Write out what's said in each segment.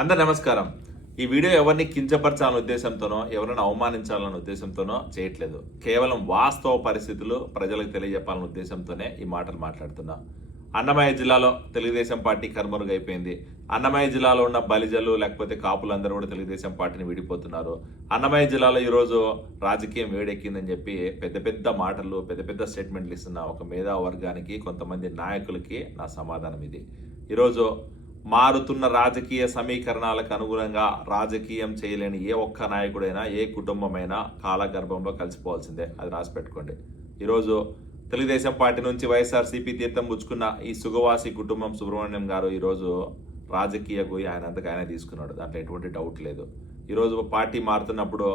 అందరు నమస్కారం. ఈ వీడియో ఎవరిని కించపరచాలనే ఉద్దేశంతోనో ఎవరిని అవమానించాలనే ఉద్దేశంతోనో చేయట్లేదు. కేవలం వాస్తవ పరిస్థితులు ప్రజలకు తెలియజెప్పాలనే ఉద్దేశంతోనే ఈ మాటలు మాట్లాడుతున్నా. అన్నమయ్య జిల్లాలో తెలుగుదేశం పార్టీ కర్మరుగైపోయింది అన్నమయ్య జిల్లాలో ఉన్న బలిజలు లేకపోతే కాపులందరూ కూడా తెలుగుదేశం పార్టీని విడిపోతున్నారు. అన్నమయ్య జిల్లాలో ఈరోజు రాజకీయం వేడెక్కిందని చెప్పి పెద్ద పెద్ద మాటలు పెద్ద పెద్ద స్టేట్మెంట్లు ఇస్తున్న ఒక మేధావర్గానికి కొంతమంది నాయకులకి నా సమాధానం ఇది. ఈరోజు మారుతున్న రాజకీయ సమీకరణాలకు అనుగుణంగా రాజకీయం చేయలేని ఏ ఒక్క నాయకుడైనా ఏ కుటుంబమైనా కాలగర్భంలో కలిసిపోవాల్సిందే. అది రాసి పెట్టుకోండి. ఈరోజు తెలుగుదేశం పార్టీ నుంచి వైఎస్ఆర్సీపీ తీర్థం పుచ్చుకున్న ఈ సుగవాసి కుటుంబం సుబ్రహ్మణ్యం గారు ఈరోజు రాజకీయకు ఆయన అంతకు ఆయన తీసుకున్నాడు. దాంట్లో ఎటువంటి డౌట్ లేదు. ఈరోజు పార్టీ మారుతున్నప్పుడు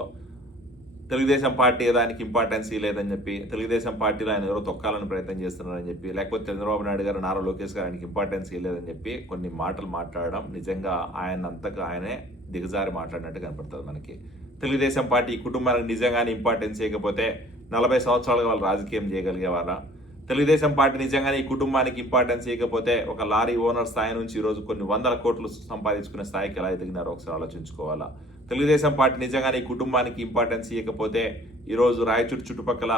తెలుగుదేశం పార్టీ దానికి ఇంపార్టెన్స్ లేదని చెప్పి తెలుగుదేశం పార్టీలో ఆయన ఎవరో తొక్కాలని ప్రయత్నం చేస్తున్నారని చెప్పి లేకపోతే చంద్రబాబు నాయుడు గారు నారా లోకేష్ గారు ఆయనకి ఇంపార్టెన్స్ లేదని చెప్పి కొన్ని మాటలు మాట్లాడడం నిజంగా ఆయన అంతగా ఆయనే దిగజారి మాట్లాడినట్టు కనపడుతుంది మనకి. తెలుగుదేశం పార్టీ ఈ కుటుంబానికి నిజంగానే ఇంపార్టెన్స్ చేయకపోతే నలభై సంవత్సరాలుగా వాళ్ళు రాజకీయం చేయగలిగేవారా? తెలుగుదేశం పార్టీ నిజంగానే ఈ కుటుంబానికి ఇంపార్టెన్స్ ఇవ్వకపోతే ఒక లారీ ఓనర్ స్థాయి నుంచి ఈరోజు కొన్ని వందల కోట్లు సంపాదించుకునే స్థాయికి ఎలా ఎదిగినారో ఒకసారి ఆలోచించుకోవాలా? తెలుగుదేశం పార్టీ నిజంగానే ఈ కుటుంబానికి ఇంపార్టెన్స్ ఇవ్వకపోతే ఈరోజు రాయచూరు చుట్టుపక్కల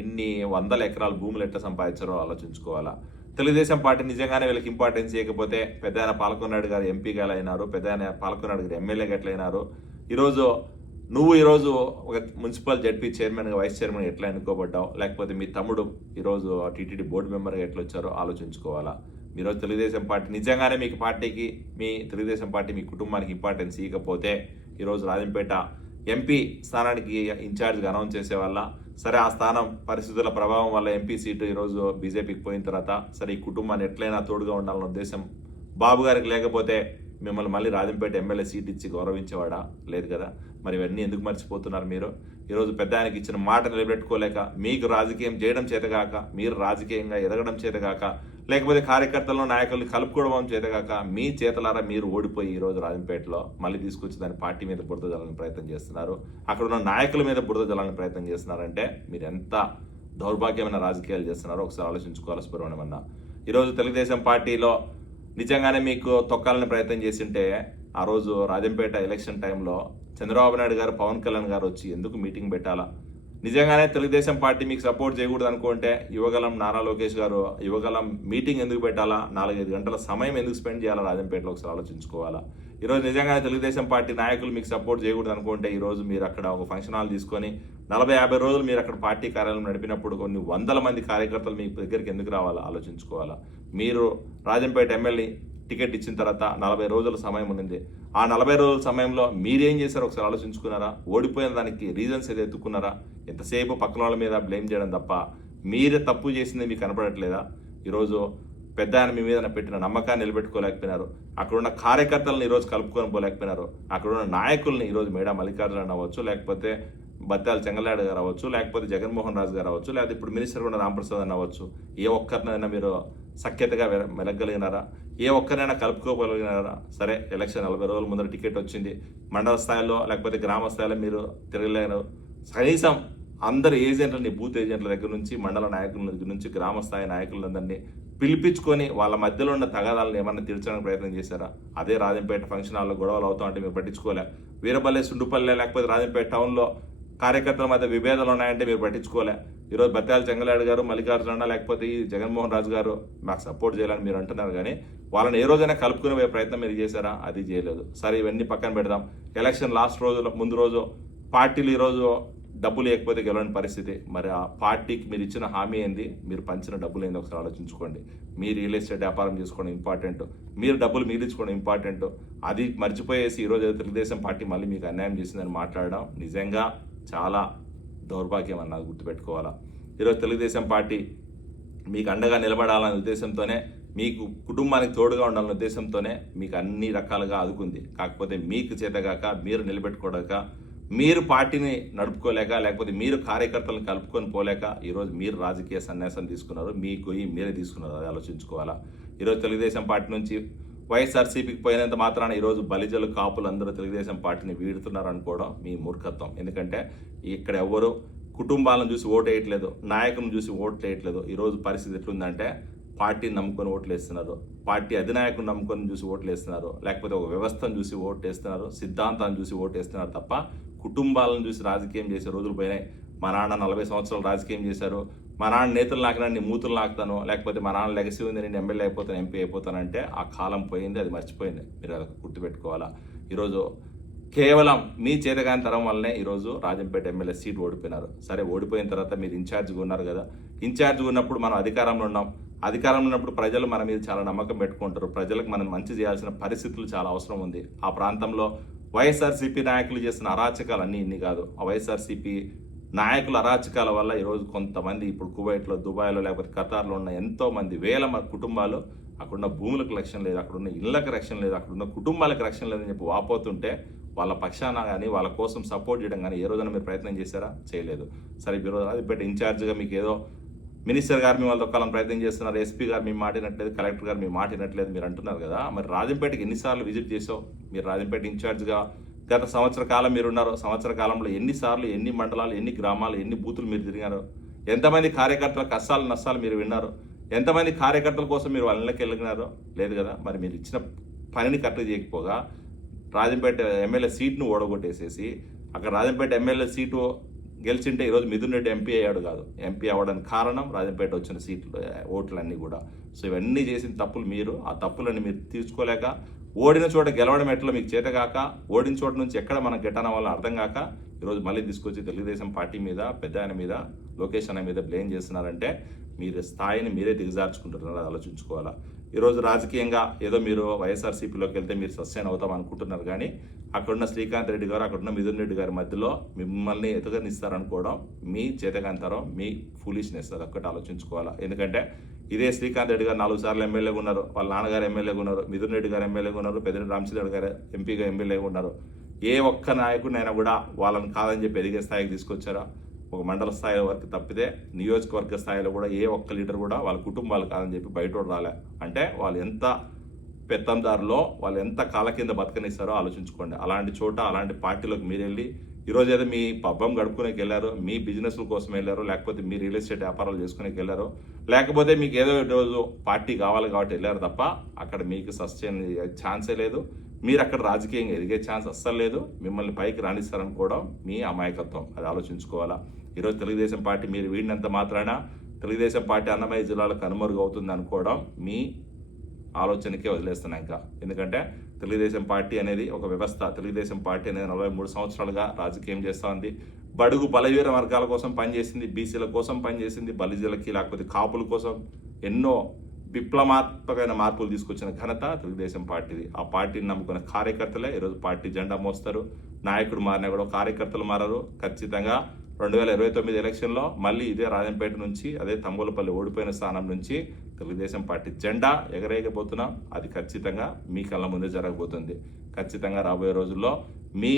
ఇన్ని వందల ఎకరాల భూములు ఎట్లా సంపాదించారో ఆలోచించుకోవాలా? తెలుగుదేశం పార్టీ నిజంగానే వీళ్ళకి ఇంపార్టెన్స్ ఇవ్వకపోతే పెద్ద ఆయన పాల్కొన్నాడు గారు ఎంపీగా అయినారు పెద్ద ఆయన పాల్కొన్నాడు గారు ఎమ్మెల్యేగా ఎట్లయినారు ఈరోజు నువ్వు ఈరోజు ఒక మున్సిపల్ జడ్పీ చైర్మన్గా వైస్ చైర్మన్ ఎట్లా ఎన్నుకోబడ్డావు? లేకపోతే మీ తమ్ముడు ఈరోజు టీటీడీ బోర్డు మెంబర్గా ఎట్లా వచ్చారో ఆలోచించుకోవాలా? ఈరోజు తెలుగుదేశం పార్టీ నిజంగానే మీకు పార్టీకి మీ తెలుగుదేశం పార్టీ మీ కుటుంబానికి ఇంపార్టెన్స్ ఇవ్వకపోతే ఈరోజు రాజంపేట ఎంపీ స్థానానికి ఇన్ఛార్జ్గా అనౌన్స్ చేసే వల్ల సరే ఆ స్థానం పరిస్థితుల ప్రభావం వల్ల ఎంపీ సీటు ఈరోజు బీజేపీకి పోయిన తర్వాత సరే ఈ కుటుంబాన్ని ఎట్లయినా తోడుగా ఉండాలన్న ఉద్దేశం బాబు గారికి లేకపోతే మిమ్మల్ని మళ్ళీ రాజంపేట ఎమ్మెల్యే సీట్ ఇచ్చి గౌరవించేవాడా? లేదు కదా. మరి ఇవన్నీ ఎందుకు మర్చిపోతున్నారు మీరు? ఈరోజు పెద్ద ఆయనకి ఇచ్చిన మాట నిలబెట్టుకోలేక మీకు రాజకీయం చేయడం చేతగాక మీరు రాజకీయంగా ఎదగడం చేతగాక లేకపోతే కార్యకర్తలను నాయకులు కలుపుకోవడం చేతగాక మీ చేతలారా మీరు ఓడిపోయి ఈరోజు రాజంపేటలో మళ్ళీ తీసుకొచ్చి దాని పార్టీ మీద బురద జల్లని ప్రయత్నం చేస్తున్నారు. అక్కడ ఉన్న నాయకుల మీద బురద జల్లని ప్రయత్నం చేస్తున్నారంటే మీరు ఎంత దౌర్భాగ్యమైన రాజకీయాలు చేస్తున్నారో ఒకసారి ఆలోచించుకోవాలి సుబ్రహ్మణ్యం ఈరోజు తెలుగుదేశం పార్టీలో నిజంగానే మీకు తొక్కాలని ప్రయత్నం చేసింటే ఆ రోజు రాజంపేట ఎలక్షన్ టైంలో చంద్రబాబు నాయుడు గారు పవన్ కళ్యాణ్ గారు వచ్చి ఎందుకు మీటింగ్ పెట్టాలా? నిజంగానే తెలుగుదేశం పార్టీ మీకు సపోర్ట్ చేయకూడదు అనుకుంటే యువగలం నారా లోకేష్ గారు యువగలం మీటింగ్ ఎందుకు పెట్టాలా? నాలుగైదు గంటల సమయం ఎందుకు స్పెండ్ చేయాలా? రాజంపేటలో ఒకసారి ఆలోచించుకోవాలా? ఈరోజు నిజంగానే తెలుగుదేశం పార్టీ నాయకులు మీకు సపోర్ట్ చేయకూడదు అనుకుంటే ఈరోజు మీరు అక్కడ ఒక ఫంక్షన్ హాల్ తీసుకొని నలభై యాభై రోజులు మీరు అక్కడ పార్టీ కార్యాలయం నడిపినప్పుడు కొన్ని వందల మంది కార్యకర్తలు మీ దగ్గరికి ఎందుకు రావాలా? ఆలోచించుకోవాలా? మీరు రాజంపేట ఎమ్మెల్యే టికెట్ ఇచ్చిన తర్వాత నలభై రోజుల సమయం ఉండింది. ఆ నలభై రోజుల సమయంలో మీరేం చేశారో? ఒకసారి ఆలోచించుకున్నారా? ఓడిపోయిన దానికి రీజన్స్ ఏదో ఎత్తుకున్నారా? ఎంతసేపు పక్కన వాళ్ళ మీద బ్లేమ్ చేయడం తప్ప మీరే తప్పు చేసింది మీకు కనపడట్లేదా? ఈరోజు పెద్ద ఆయన మీ మీద పెట్టిన నమ్మకాన్ని నిలబెట్టుకోలేకపోయినారు. అక్కడున్న కార్యకర్తలను ఈరోజు కలుపుకొని పోలేకపోయినారు. అక్కడున్న నాయకుల్ని ఈరోజు మేడా మల్లికార్జున అవ్వచ్చు లేకపోతే బత్తాల చెంగలాడు గారు అవ్వచ్చు లేకపోతే జగన్మోహన్ రాజు గారు అవ్వచ్చు లేకపోతే ఇప్పుడు మినిస్టర్ కూడా రామప్రసాద్ అని అవ్వచ్చు. ఏ ఒక్కరినైనా మీరు సఖ్యతగా మెలగలిగినారా? ఏ ఒక్కరైనా కలుపుకోగలిగినారా? సరే ఎలక్షన్ నలభై రోజుల ముందర టికెట్ వచ్చింది. మండల స్థాయిలో లేకపోతే గ్రామ స్థాయిలో మీరు తిరగలేరు. కనీసం అందరు ఏజెంట్లని బూత్ ఏజెంట్ల దగ్గర నుంచి మండల నాయకుల దగ్గర నుంచి గ్రామ స్థాయి నాయకులందరినీ పిలిపించుకొని వాళ్ళ మధ్యలో ఉన్న తగాదాలను ఏమన్నా తీర్చడానికి ప్రయత్నం చేశారా? అదే రాజంపేట ఫంక్షన్ హాల్లో గొడవలు అవుతామంటే మేము పట్టించుకోలే. వీరపల్లె సుండుపల్లె లేకపోతే రాజంపేట టౌన్లో కార్యకర్తల మధ్య విభేదాలు ఉన్నాయంటే మీరు పట్టించుకోలే. ఈరోజు బత్తాల చెంగలాడు గారు మల్లికార్జున లేకపోతే ఈ జగన్మోహన్ రాజు గారు మాకు సపోర్ట్ చేయాలని మీరు అంటున్నారు కానీ వాళ్ళని ఏ రోజైనా కలుపుకునే ప్రయత్నం మీరు చేశారా? అది చేయలేదు. సరే ఇవన్నీ పక్కన పెడదాం. ఎలక్షన్ లాస్ట్ రోజు ముందు రోజు పార్టీలు ఈరోజు డబ్బులు లేకపోతే గెలవని పరిస్థితి. మరి ఆ పార్టీకి మీరు ఇచ్చిన హామీ ఏంది? మీరు పంచిన డబ్బులు ఏంది? ఒకసారి ఆలోచించుకోండి. మీ రియల్ ఎస్టేట్ వ్యాపారం చేసుకోవడం ఇంపార్టెంట్. మీరు డబ్బులు మీరు ఇంపార్టెంట్. అది మర్చిపోయేసి ఈరోజు తెలుగుదేశం పార్టీ మళ్ళీ మీకు అన్యాయం చేసిందని మాట్లాడడం నిజంగా చాలా దౌర్భాగ్యం అన్నది గుర్తుపెట్టుకోవాలా. ఈరోజు తెలుగుదేశం పార్టీ మీకు అండగా నిలబడాలనే ఉద్దేశంతోనే మీకు కుటుంబానికి తోడుగా ఉండాలనే ఉద్దేశంతోనే మీకు అన్ని రకాలుగా ఆదుకుంది. కాకపోతే మీకు చేతగాక మీరు నిలబెట్టుకోలేక మీరు పార్టీని నడుపుకోలేక లేకపోతే మీరు కార్యకర్తలను కలుపుకొని పోలేక ఈరోజు మీరు రాజకీయ సన్యాసం తీసుకున్నారు మీ గొయ్యి మీరే తీసుకున్నారు అది ఆలోచించుకోవాలా. ఈరోజు తెలుగుదేశం పార్టీ నుంచి వైఎస్ఆర్సీపీకి పోయినంత మాత్రాన ఈరోజు బలిజలు కాపులు అందరూ తెలుగుదేశం పార్టీని వీడుతున్నారు అనుకోవడం మీ మూర్ఖత్వం. ఎందుకంటే ఇక్కడ ఎవరు కుటుంబాలను చూసి ఓటు వేయట్లేదు నాయకులను చూసి ఓటు వేయట్లేదు ఈరోజు పరిస్థితి ఎట్లుందంటే పార్టీని నమ్ముకొని ఓట్లు వేస్తున్నారు పార్టీ అధినాయకుని నమ్ముకొని చూసి ఓట్లు వేస్తున్నారు లేకపోతే ఒక వ్యవస్థను చూసి ఓటు వేస్తున్నారు సిద్ధాంతాన్ని చూసి ఓటు వేస్తున్నారు తప్ప కుటుంబాలను చూసి రాజకీయం చేసే రోజులు పోయినాయి. మా నాన్న నలభై సంవత్సరాలు రాజకీయం చేశారు. మా నాన్న నేతలు నాకినా నీ మూతులు నాకుతాను లేకపోతే మా నాన్న లెగసీ ఉంది నేను ఎమ్మెల్యే అయిపోతాను ఎంపీ అయిపోతానంటే ఆ కాలం పోయింది అది మర్చిపోయింది. మీరు అది గుర్తుపెట్టుకోవాలా ఈరోజు కేవలం మీ చేతగాని తరం వల్లనే ఈరోజు రాజంపేట ఎమ్మెల్యే సీట్ ఓడిపోయినారు. సరే ఓడిపోయిన తర్వాత మీరు ఇన్ఛార్జ్గా ఉన్నారు కదా. ఇన్ఛార్జ్గా ఉన్నప్పుడు మనం అధికారంలో ఉన్నాం. అధికారంలో ఉన్నప్పుడు ప్రజలు మన మీద చాలా నమ్మకం పెట్టుకుంటారు. ప్రజలకు మనం మంచి చేయాల్సిన పరిస్థితులు చాలా అవసరం ఉంది. ఆ ప్రాంతంలో వైఎస్ఆర్సీపీ నాయకులు చేసిన అరాచకాలు అన్నీ ఇన్ని కాదు. ఆ వైఎస్ఆర్సీపీ నాయకుల అరాచకాల వల్ల ఈరోజు కొంతమంది ఇప్పుడు కువైట్లో దుబాయ్లో లేకపోతే ఖతార్లో ఉన్న ఎంతో మంది వేల కుటుంబాలు అక్కడున్న భూములకు రక్షణ లేదు అక్కడున్న ఇళ్ళకి రక్షణ లేదు అక్కడున్న కుటుంబాలకు రక్షణ లేదని చెప్పి వాపోతుంటే వాళ్ళ పక్షాన కానీ వాళ్ళ కోసం సపోర్ట్ చేయడం కానీ ఏ రోజైనా మీరు ప్రయత్నం చేశారా? చేయలేదు. సరే మీరు రాజపేట ఇన్ఛార్జ్గా మీకు ఏదో మినిస్టర్ గారు మీ వాళ్ళతో కాలం ప్రయత్నం చేస్తున్నారు ఎస్పీ గారు మీ మాటినట్లేదు కలెక్టర్ గారు మీ మాటినట్లేదు మీరు అంటున్నారు కదా. మరి రాజంపేటకి ఎన్నిసార్లు విజిట్ చేసావు మీరు రాజంపేట ఇన్ఛార్జ్గా గత సంవత్సర కాలం మీరు ఉన్నారు సంవత్సర కాలంలో ఎన్నిసార్లు ఎన్ని మండలాలు ఎన్ని గ్రామాలు ఎన్ని బూతులు మీరు తిరిగారు ఎంతమంది కార్యకర్తల కష్టాలు నష్టాలు మీరు విన్నారు ఎంతమంది కార్యకర్తల కోసం మీరు వాళ్ళకి వెళ్ళినారో లేదు కదా? మరి మీరు ఇచ్చిన పనిని కరెక్ట్ చేయకపోగా రాజంపేట ఎమ్మెల్యే సీట్ను ఓడగొట్టేసేసి అక్కడ రాజంపేట ఎమ్మెల్యే సీటు గెలిచింటే ఈరోజు మిథున్ రెడ్డి ఎంపీ అయ్యాడు కాదు. ఎంపీ అవ్వడానికి కారణం రాజంపేట వచ్చిన సీట్లు ఓట్లన్నీ కూడా. సో ఇవన్నీ చేసిన తప్పులు మీరు ఆ తప్పులన్నీ మీరు తీర్చుకోలేక ఓడిన చోట గెలవడం ఎట్లా మీకు చేతగాక ఓడిన చోట నుంచి ఎక్కడ మనం గెట్టన వల్ల అర్థం కాక? ఈరోజు మళ్ళీ తీసుకొచ్చి తెలుగుదేశం పార్టీ మీద పెద్ద ఆయన మీద లోకేష్ అన్న మీద బ్లేమ్ చేస్తున్నారంటే మీరు స్థాయిని మీరే దిగజార్చుకుంటున్నారు అది ఆలోచించుకోవాలా? ఈరోజు రాజకీయంగా ఏదో మీరు వైఎస్ఆర్సీపీలోకి వెళ్తే మీరు సస్టైన్ అవుతాం అనుకుంటున్నారు కానీ అక్కడున్న శ్రీకాంత్ రెడ్డి గారు అక్కడున్న మిథున్ రెడ్డి గారి మధ్యలో మిమ్మల్ని ఎదుగనిస్తారనుకోవడం మీ చేతకాంతరం మీ ఫూలిష్నెస్ అది ఒక్కటి ఆలోచించుకోవాలా? ఎందుకంటే ఇదే శ్రీకాంత్ రెడ్డి గారు నాలుగు సార్లు ఎమ్మెల్యేగా ఉన్నారు వాళ్ళ నాన్నగారు ఎమ్మెల్యేగా ఉన్నారు మిథున్ రెడ్డి గారు ఎమ్మెల్యేగా ఉన్నారు పెద్దిరెడ్డి రామచంద్ర గారు ఎంపీగా ఎమ్మెల్యేగా ఉన్నారు. ఏ ఒక్క నాయకుడినైనా కూడా వాళ్ళని కాదని చెప్పి ఎదిగే స్థాయికి తీసుకొచ్చారా? ఒక మండల స్థాయి వరకు తప్పితే నియోజకవర్గ స్థాయిలో కూడా ఏ ఒక్క లీడర్ కూడా వాళ్ళ కుటుంబాలు కాదని చెప్పి బయట రాలే. అంటే వాళ్ళు ఎంత పెత్తందారులో వాళ్ళు ఎంత కాల కింద బతకనిస్తారో ఆలోచించుకోండి. అలాంటి చోట అలాంటి పార్టీలోకి మీరు వెళ్ళి ఈరోజు ఏదో మీ పబ్బం గడుపుకునేకి వెళ్ళారు మీ బిజినెస్ల కోసం వెళ్ళారు లేకపోతే మీ రియల్ ఎస్టేట్ వ్యాపారాలు చేసుకునేకి వెళ్ళారు లేకపోతే మీకు ఏదో రోజు పార్టీ కావాలి కాబట్టి వెళ్ళారు తప్ప అక్కడ మీకు సస్టైన్ ఛాన్సే లేదు. మీరు అక్కడ రాజకీయంగా ఎదిగే ఛాన్స్ అస్సలు లేదు. మిమ్మల్ని పైకి రాణిస్తారనుకోవడం మీ అమాయకత్వం. అది ఆలోచించుకోవాలా. ఈరోజు తెలుగుదేశం పార్టీ మీరు వీడినంత మాత్రాన తెలుగుదేశం పార్టీ అన్నమయ్య జిల్లాలో కనుమరుగు అవుతుంది అనుకోవడం మీ ఆలోచనకే వదిలేస్తున్నాం ఇంకా. ఎందుకంటే తెలుగుదేశం పార్టీ అనేది ఒక వ్యవస్థ. తెలుగుదేశం పార్టీ అనేది నలభై మూడు సంవత్సరాలుగా రాజకీయం చేస్తూ ఉంది. బడుగు బలవీర వర్గాల కోసం పనిచేసింది బీసీల కోసం పనిచేసింది బలిజలకి లేకపోతే కాపుల కోసం ఎన్నో విప్లవాత్మకమైన మార్పులు తీసుకొచ్చిన ఘనత తెలుగుదేశం పార్టీది. ఆ పార్టీని నమ్ముకున్న కార్యకర్తలే ఈరోజు పార్టీ జెండా మోస్తారు. నాయకుడు మారినా కూడా కార్యకర్తలు మారరు. ఖచ్చితంగా రెండు వేల ఇరవై తొమ్మిది ఎలక్షన్లో మళ్ళీ ఇదే రాజంపేట నుంచి అదే తమ్ములపల్లి ఓడిపోయిన స్థానం నుంచి తెలుగుదేశం పార్టీ జెండా ఎగరేయకపోతున్నాం అది ఖచ్చితంగా మీ కళ్ళ ముందే జరగబోతుంది. ఖచ్చితంగా రాబోయే రోజుల్లో మీ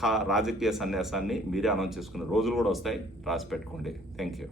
కా రాజకీయ సన్యాసాన్ని మీరే అనౌన్స్ చేసుకునే రోజులు కూడా వస్తాయి. రాసి పెట్టుకోండి. Thank you.